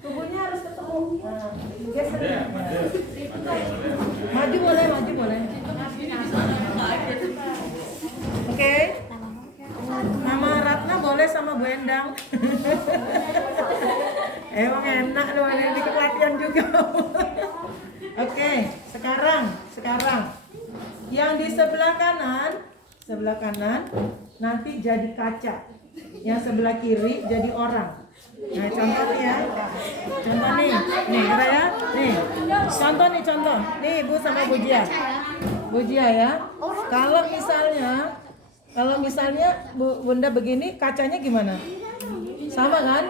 Tubuhnya harus ketemu. Maju boleh. Oke. Nama Ratna boleh sama Bu Endang. Emang enak loh, ada yang ikut latihan juga. Oke, sekarang yang di sebelah kanan nanti jadi kaca. Yang sebelah kiri jadi orang. Nah, contoh nih ya. Contoh nih ada ya. Nih. Contoh. Nih, Bu sama Bu Jia. Bu Jia ya. Kalau misalnya Bunda begini, kacanya gimana? Sama kan?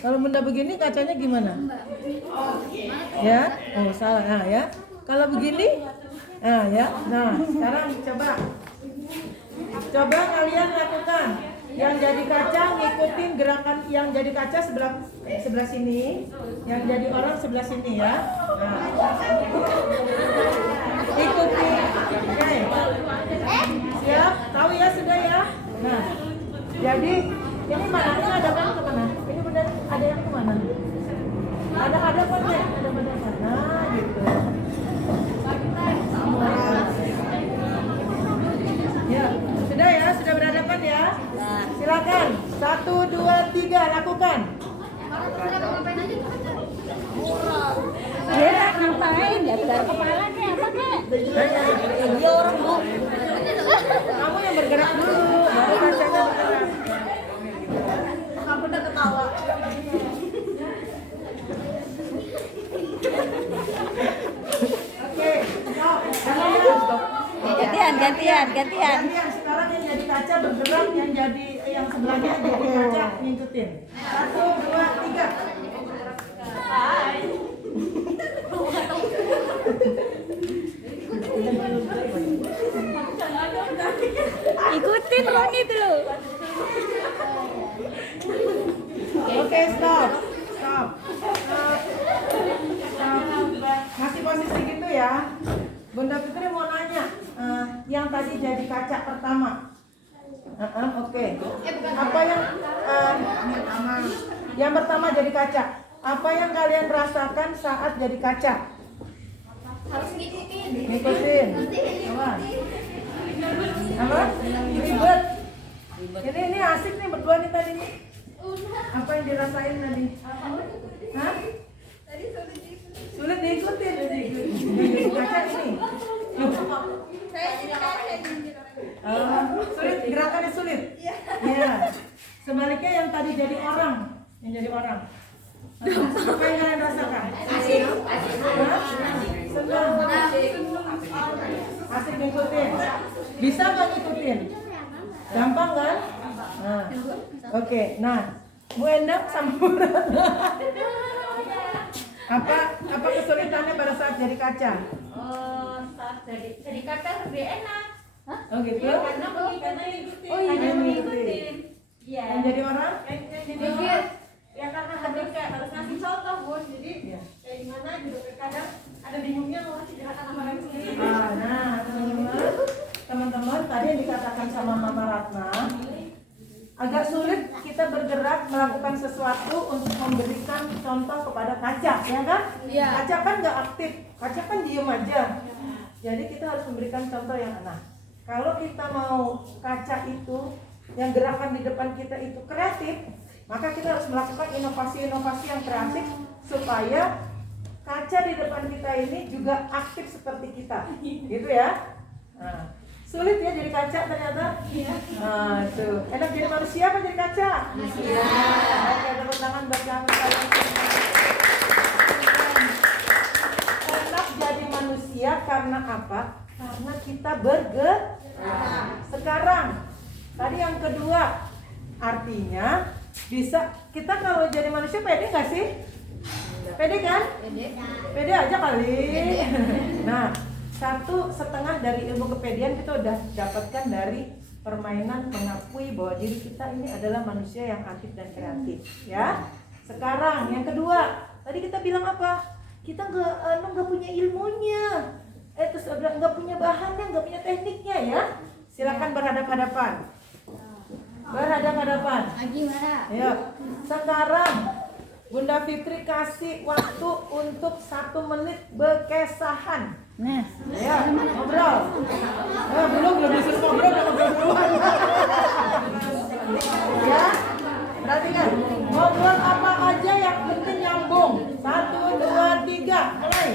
Kalau Bunda begini, kacanya gimana? Ya? Oh, salah. Nah, ya. Kalau begini? Nah, ya. Nah, sekarang coba kalian lakukan. Yang jadi kaca ngikutin gerakan yang jadi kaca sebelah sini, yang jadi orang sebelah sini ya. Nah, ikuti. Oke. Siap? Tahu ya sudah ya? Nah, jadi ini mana? Ini ada kan kemana? Ini benar ada yang kemana? Ada kan ya? Ada benar kan? Nah, gitu. Ya, sudah ya? Sudah berhadapan ya? Silakan. 1, 2, 3 lakukan. Dia ngapain? Enggak bergerak kepala nih apa kek? Dia orang Bu. Kamu yang bergerak dulu, baru kacanya bergerak. Kamu udah ketawa. Oke, stop. Gantian. Sekarang yang jadi kaca bergerak, yang sebelahnya jadi kaca ngikutin. 1, 2, 3. Ikutin Roni dulu. Oke, stop. Masih posisi gitu ya. Bunda Fitri mau nanya, yang tadi jadi kaca pertama. Oke. Apa yang pertama jadi kaca? Apa yang kalian rasakan saat jadi kaca? Harus ngikutin. Apa? Ribet. Ini asik nih berdua nih tadi nih. Apa yang dirasain tadi? Hah? Sulit diikutin. Jadi kaca ini. Sulit, gerakannya sulit. Iya. Sebaliknya yang tadi jadi orang. Apa yang kalian rasakan? Asik. Senang. Asik ngikutin. Bisa nggak ngikutin? Gampang kan? Nah, oke. Nah, Bu Endang sama Bu Ratna. Apa kesulitannya pada saat jadi kaca? Saat jadi kaca lebih enak. Oh gitu? Karena mengikutin. Mengikutin. Iya. Yang jadi orang? Ya karena harus ngasih contoh Bu. Jadi kayak gimana gitu. Kadang ada bingungnya mau ngasih gerakan apa lagi sendiri. Nah, teman-teman tadi yang dikatakan sama Mama Ratna, agak sulit kita bergerak melakukan sesuatu untuk memberikan contoh kepada kaca, ya kan? Iya. Kaca kan nggak aktif, kaca kan diem aja. Jadi kita harus memberikan contoh yang enak. Kalau kita mau kaca itu, yang gerakan di depan kita itu kreatif, maka kita harus melakukan inovasi-inovasi yang kreatif supaya kaca di depan kita ini juga aktif seperti kita, gitu ya. Nah, sulit ya jadi kaca ternyata. Iya. Nah, itu enak jadi manusia apa jadi kaca? Iya. Oke, tepuk tangan buat kami kalian. Enak jadi manusia karena apa? Karena kita bergerak. Sekarang, tadi yang kedua, artinya bisa kita kalau jadi manusia pede nggak sih? Pede kan? Pede aja kali. Nah, 1/2 dari ilmu kepedian kita udah dapatkan dari permainan mengakui bahwa diri kita ini adalah manusia yang aktif dan kreatif, ya. Sekarang yang kedua, tadi kita bilang apa? Kita nggak punya ilmunya, terus nggak punya bahannya, nggak punya tekniknya, ya. Silakan berhadap-hadapan. Berhadap-hadapan. Gimana? Ayo. Sekarang Bunda Fitri kasih waktu untuk 1 menit berkesahan. Nah, Ya, ngobrol. Belum disuruh ngobrol, udah ngobrol duluan. Ya, perhatikan. Ngobrol apa aja yang penting nyambung. 1, 2, 3, mulai.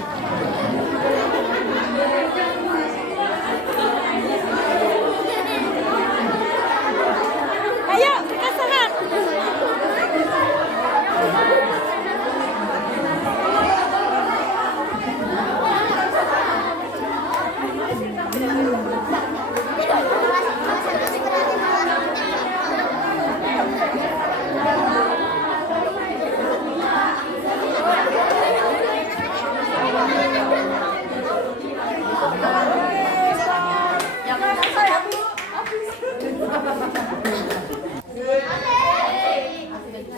ayo kesahan.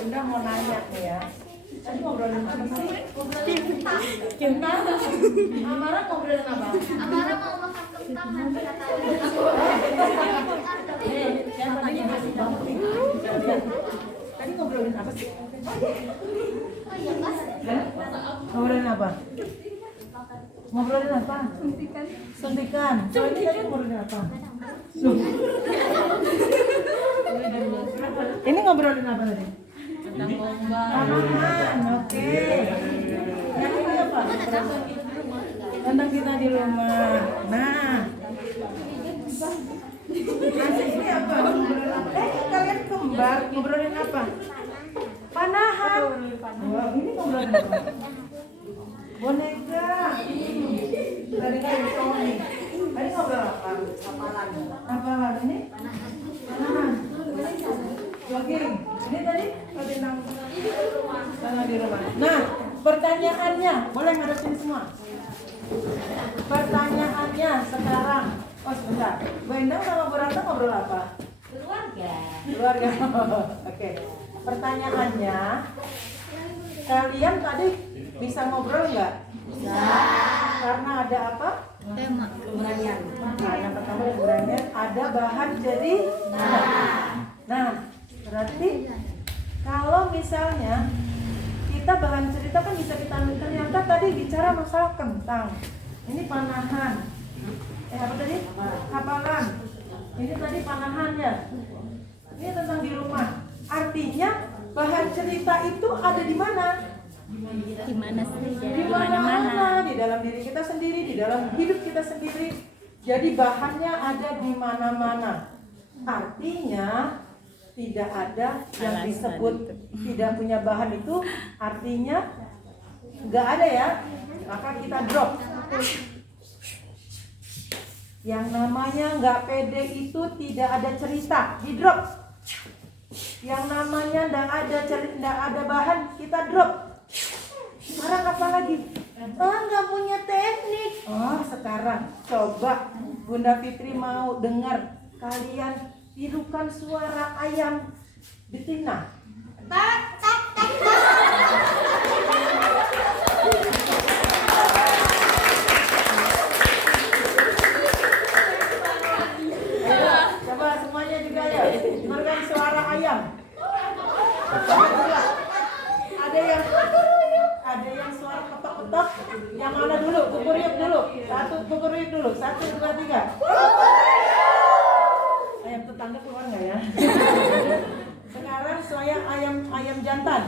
Bunda mau nanya nih ya. Tadi ngobrolin apa sih? Cinta. Amara ngobrolin apa? Amara mau makan kentang nanti katanya. Yang tadi masih bangun. Tadi ngobrolin apa sih? Oh iya Mas. Ngobrolin apa? Ngobrolin apa? Suntikan. Soalnya tadi ngobrolin apa? Ini ngobrolin apa tadi? Tentang lomba. Oke. Yang ini apa? Tentang kita di rumah. Nah. Nanti ini apa? Ngobrolin apa? Kalian kembar ngobrolin apa? Panahan. Wah, ini ngobrolin apa? Boneka. Tadi kan Sony. Tadi ngobrol apa? Hafalan ini? Panahan. Jogging. Ini tadi tentang di rumah. Nah, pertanyaannya boleh ngadepin semua. Pertanyaannya sekarang. Oh sebentar. Bu Endang sama Bu Ranta ngobrol apa? Keluarga. Oke. Pertanyaannya, kalian tadi bisa ngobrol nggak? Bisa. Karena ada apa? Tema keberanian. Nah, yang pertama keberanian, ada bahan cerita. Nah, berarti kalau misalnya kita bahan cerita kan bisa kita ternyata tadi bicara masalah kentang. Ini panahan. Apa tadi? Hafalan. Ini tadi panahan ya. Ini tentang di rumah. Artinya bahan cerita itu ada di mana? Di mana sih? Di mana-mana, di dalam diri kita sendiri, di dalam hidup kita sendiri. Jadi bahannya ada di mana-mana. Artinya tidak ada yang disebut tidak punya bahan itu, artinya nggak ada ya. Maka kita drop. Yang namanya nggak pede itu tidak ada cerita, di drop. Yang namanya nggak ada bahan, kita drop. Sekarang apa lagi? Nggak punya teknik. Oh, sekarang coba Bunda Fitri mau dengar kalian tirukan suara ayam betina. Tak tak tak tak. Ayo, coba semuanya juga ya. Dengarkan suara ayam. Ada yang suara ketok-ketok. Yang mana dulu? Kukuruyuk dulu. Kukuruyuk dulu. 1, 2, 3. Ayam tetangga keluar nggak ya? Sekarang saya ayam jantan.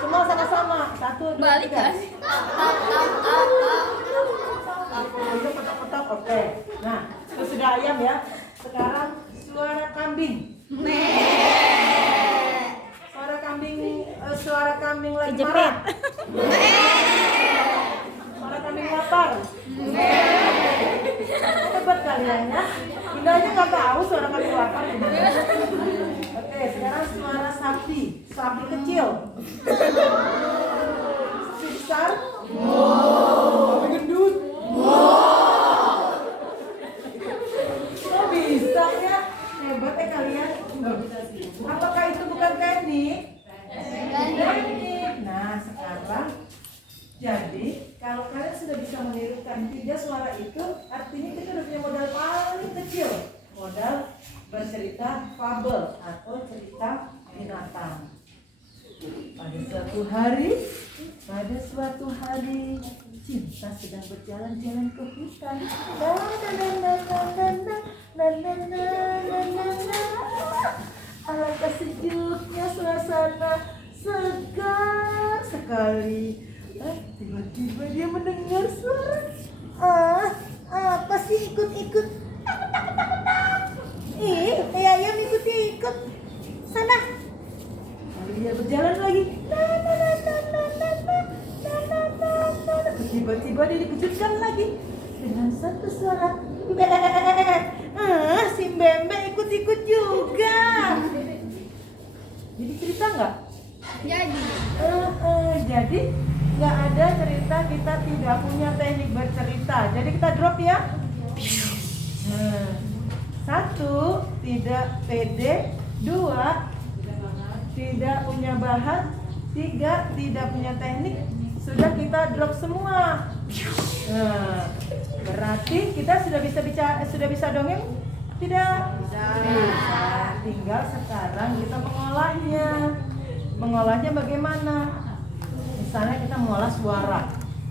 Semua sama-sama. 1, 2, 3. Itu petok-petok, oke. Nah, itu sudah ayam ya. Sekarang suara kambing. Suara kambing lagi marah. Suara kambing lapar. Hebat kalian ya. Bunda aja nggak tahu suara kambing lapar. Oke, sekarang suara sapi kecil. Sapi besar. Kalau kalian sudah bisa menirukan 3 suara itu, artinya kita udah punya modal paling kecil, modal bercerita fabel atau cerita binatang. Pada suatu hari, cinta sedang berjalan-jalan ke hutan. Alangkah sejuknya suasana, segar sekali. Tiba-tiba dia mendengar suara. Apa sih ikut-ikut? Ayam ikut-ikut. Sana. Lalu dia berjalan lagi. Tiba-tiba dia dikejutkan lagi dengan satu suara. Si Mbembe ikut-ikut juga. Jadi cerita nggak? Jadi nggak ada cerita kita tidak punya teknik bercerita. Jadi kita drop ya. 1, tidak pede. 2, tidak punya bahan. 3, tidak punya teknik. Sudah kita drop semua. Berarti kita sudah bisa dongeng? Tidak bisa. Tinggal sekarang kita mengolahnya. Mengolahnya bagaimana? Misalnya kita mengolah suara.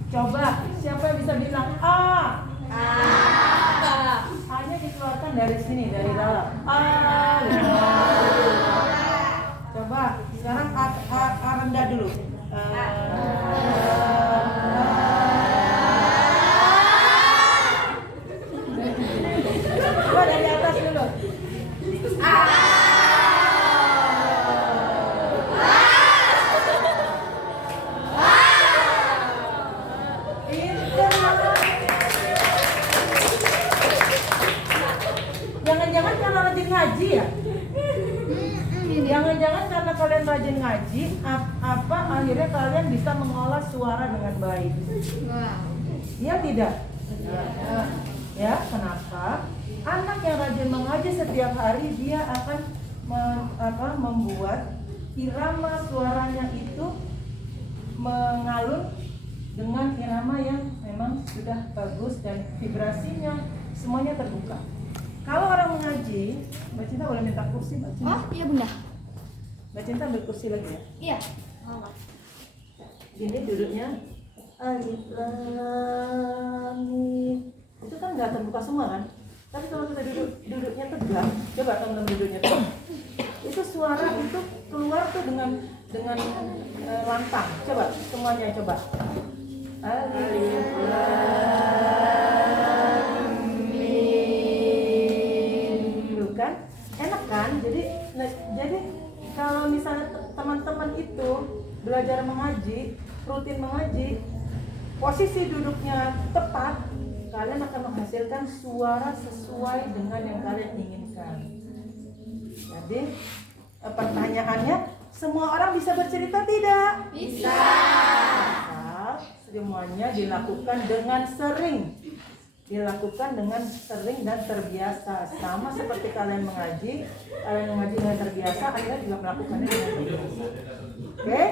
Coba siapa yang bisa bilang A? A-nya dikeluarkan dari sini, dari dalam. A. Coba sekarang A rendah dulu. Coba dari atas dulu. Jangan-jangan karena rajin ngaji ya? Jangan-jangan karena kalian rajin ngaji, apa akhirnya kalian bisa mengolah suara dengan baik? Iya tidak? Ya, kenapa? Anak yang rajin mengaji setiap hari dia akan membuat irama suaranya itu mengalun dengan irama yang memang sudah bagus dan vibrasinya semuanya terbuka. Kalau orang mengaji, Mbak Cinta boleh minta kursi, Mbak Cinta? Oh iya bunda. Mbak Cinta ambil kursi lagi ya? Iya. Gini duduknya. Alif Lam Mim. Itu kan nggak terbuka semua kan? Tapi kalau kita duduknya tegak, coba teman-teman duduknya tegak. Itu suara itu keluar tuh dengan lantang. Coba semuanya coba. Alif Lam Mim. Tuh kan? Enak kan? Jadi kalau misalnya teman-teman itu belajar mengaji, rutin mengaji, posisi duduknya tepat, kalian akan menghasilkan suara sesuai dengan yang kalian inginkan. Jadi pertanyaannya, semua orang bisa bercerita tidak? Bisa. Semuanya dilakukan dengan sering. Dilakukan dengan sering dan terbiasa. Sama seperti kalian mengaji dengan terbiasa, akhirnya juga melakukannya dengan terbiasa. Oke?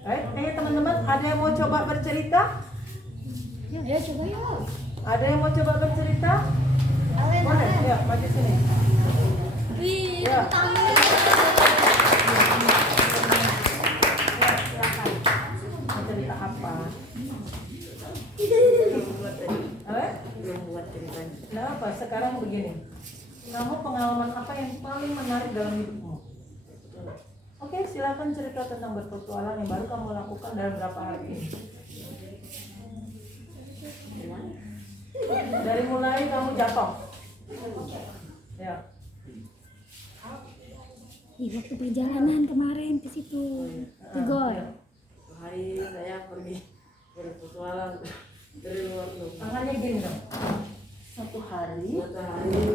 Baik, teman-teman, ada yang mau coba bercerita? Ya coba yuk. Ada yang mau coba bercerita? Boleh, ya, maju sini. Wih, Ya. Silakan. Mau cerita apa? Belum buat ceritanya. Nah, apa? Sekarang begini. Kamu pengalaman apa yang paling menarik dalam hidupmu? Oke, silakan cerita tentang berpetualang yang baru kamu lakukan dalam berapa hari ini. Dari mulai kamu jatuh. Ya. Waktu perjalanan kemarin ke situ, ke Gor. Hari saya pergi berpetualang dari luar negeri. Tangannya gini dong. Satu hari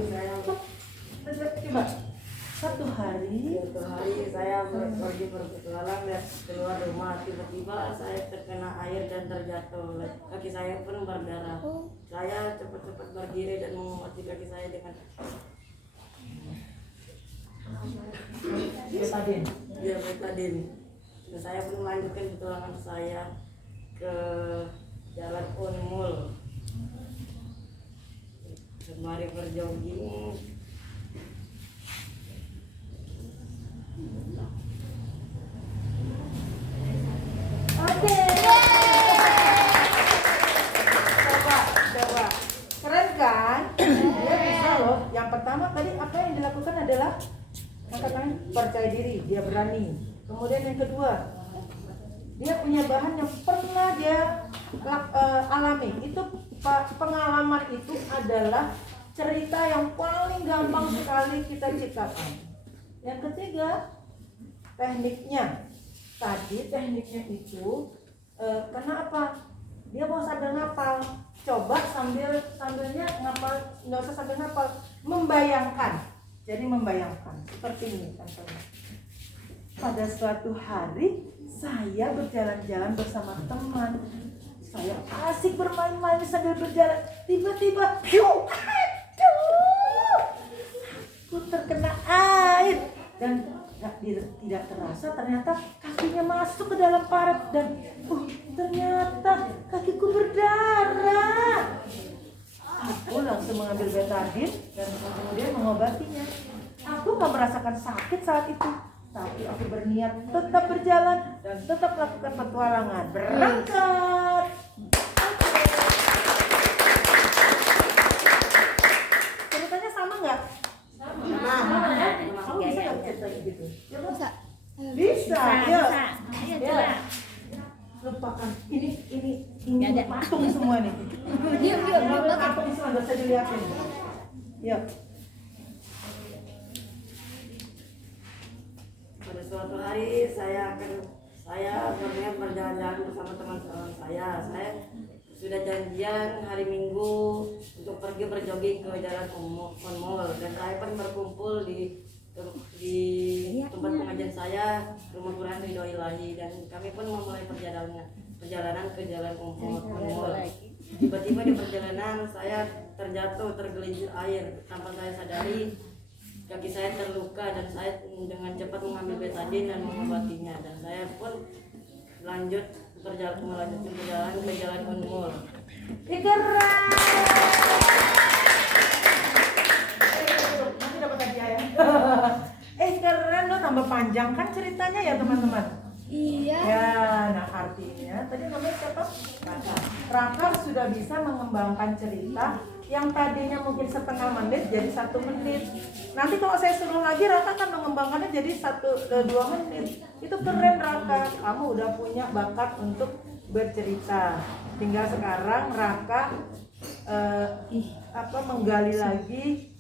saya coba. Satu hari saya pergi berpetualang dan keluar rumah, tiba-tiba saya terkena air dan terjatuh. Kaki saya pun berdarah. Saya cepat-cepat berdiri dan mengobati kaki saya dengan betadine. Dan saya pun melanjutkan petualangan saya ke berjogging. Oke. Coba. Keren kan? Dia bisa loh. Yang pertama tadi apa yang dilakukan adalah angkat tangan, percaya diri, dia berani. Kemudian yang kedua, dia punya bahan yang pernah dia alami. Itu pengalaman itu adalah cerita yang paling gampang sekali kita ciptakan. Yang ketiga, tekniknya. Tadi tekniknya itu kenapa? Dia mau sambil ngapal. Coba sambilnya ngapal, nggak usah sambil ngapal, membayangkan. Jadi membayangkan seperti ini contohnya. Pada suatu hari saya berjalan-jalan bersama teman. Saya asik bermain-main sambil berjalan. Tiba-tiba, aduh, aku terkena air dan tidak terasa ternyata kakinya masuk ke dalam parit dan ternyata kakiku berdarah. Aku langsung mengambil betadine dan kemudian mengobatinya. Aku gak merasakan sakit saat itu, tapi aku berniat tetap berjalan dan tetap melakukan petualangan. Berangkat. Ceritanya sama nggak? Sama. Kamu bisa nggak cerita gitu? Bisa. Bisa. Ayo. Ayo Ya. coba. Lupakan. Ini patung semua nih. Diam. Patung semua nggak usah dilihatin. Yuk. Pada suatu hari saya berniat berjalan-jalan bersama teman-teman saya. Saya sudah janjian hari Minggu untuk pergi berjogging ke jalan Mall dan saya pun berkumpul di tempat pengajian saya, Rumah Quran Ridho Ilahi, dan kami pun memulai perjalanan ke jalan Mall. Tiba-tiba di perjalanan saya tergelincir air. Tanpa saya sadari kaki saya terluka dan saya dengan cepat mengambil betadine dan mengobatinya, dan saya pun melanjutkan perjalanan ke jalan Mall. Keren. Nanti dapat hadiah ya. Keren loh, tambah panjang kan ceritanya ya teman-teman. Iya. Ya, nah artinya tadi namanya siapa? Raka sudah bisa mengembangkan cerita yang tadinya mungkin setengah menit jadi 1 menit. Nanti kalau saya suruh lagi, Raka akan mengembangkannya jadi 2 menit. Itu keren Raka, kamu udah punya bakat untuk bercerita. Tinggal sekarang Raka menggali lagi